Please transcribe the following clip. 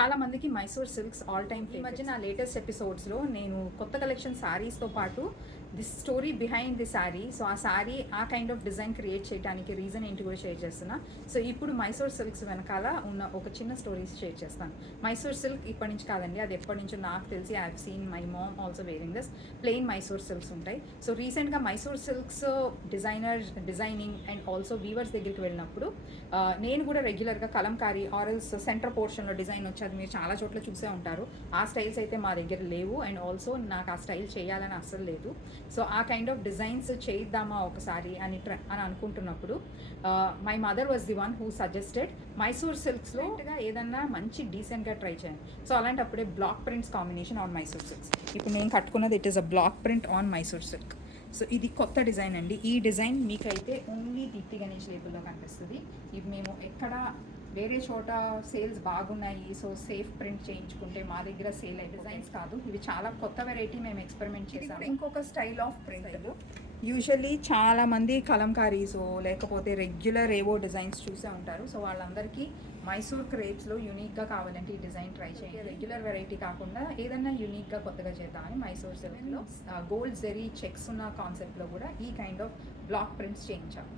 చాలా మందికి Mysore silks all time ఈ మధ్య నా లేటెస్ట్ ఎపిసోడ్స్లో నేను కొత్త కలెక్షన్ శారీస్తో పాటు this story behind the saree so uh saree uh kind of design create చేయడానికి రీజన్ ఏంటి కూడా షేర్ చేస్తున్నా. సో ఇప్పుడు మైసూర్ సిల్క్స్ వెనకాల ఉన్న ఒక చిన్న స్టోరీస్ షేర్ చేస్తాను. మైసూర్ సిల్క్ ఇప్పటి నుంచి కాదండి అది ఎప్పటి నుంచో నాకు తెలిసి I have seen my mom also wearing this plain Mysore silks ఉంటాయి. సో రీసెంట్గా Mysore silks designer designing and also weavers దగ్గరికి వెళ్ళినప్పుడు నేను కూడా రెగ్యులర్గా కలంకారీ ఆరల్స్ సెంటర్ పోర్షన్లో డిజైన్ వచ్చేది మీరు చాలా చోట్ల చూసే ఉంటారు. ఆ స్టైల్స్ అయితే మా దగ్గర లేవు. అండ్ ఆల్సో నాకు ఆ స్టైల్ చేయాలని అస్సలు లేదు. సో ఆ కైండ్ ఆఫ్ డిజైన్స్ చేద్దామా ఒకసారి అని ట్ర అని అనుకుంటున్నప్పుడు my mother was the one who suggested Mysore సిల్క్స్లో ఏదన్నా మంచి డీసెంట్గా ట్రై చేయండి. So అలాంటప్పుడే block prints combination on Mysore silks ఇప్పుడు నేను కట్టుకున్నది it is a block print on Mysore silk so ఇది కొత్త డిజైన్ అండి. ఈ డిజైన్ మీకైతే ఓన్లీ దీప్తి గణేష్ లేబుల్లో కనిపిస్తుంది. ఇది మేము ఎక్కడ వేరే చోట సేల్స్ బాగున్నాయి సో సేఫ్ ప్రింట్ చేయించుకుంటే మా దగ్గర సేల్ అయ్యే డిజైన్స్ కాదు. ఇవి చాలా కొత్త వెరైటీ మేము ఎక్స్పెరిమెంట్ చేసాము ఇంకొక స్టైల్ ఆఫ్ ప్రింట్ యూజువల్లీ చాలా మంది కలంకారీస్ లేకపోతే రెగ్యులర్ ఏవో డిజైన్స్ చూసే ఉంటారు. సో వాళ్ళందరికీ మైసూర్ క్రేప్స్లో యూనిక్గా కావాలంటే ఈ డిజైన్ ట్రై చేయండి. రెగ్యులర్ వెరైటీ కాకుండా ఏదన్నా యూనిక్గా కొత్తగా చేద్దామని మైసూర్ సిల్క్లో గోల్డ్ జెరీ చెక్స్ ఉన్న కాన్సెప్ట్లో కూడా ఈ కైండ్ ఆఫ్ బ్లాక్ ప్రింట్స్ చేయించాము.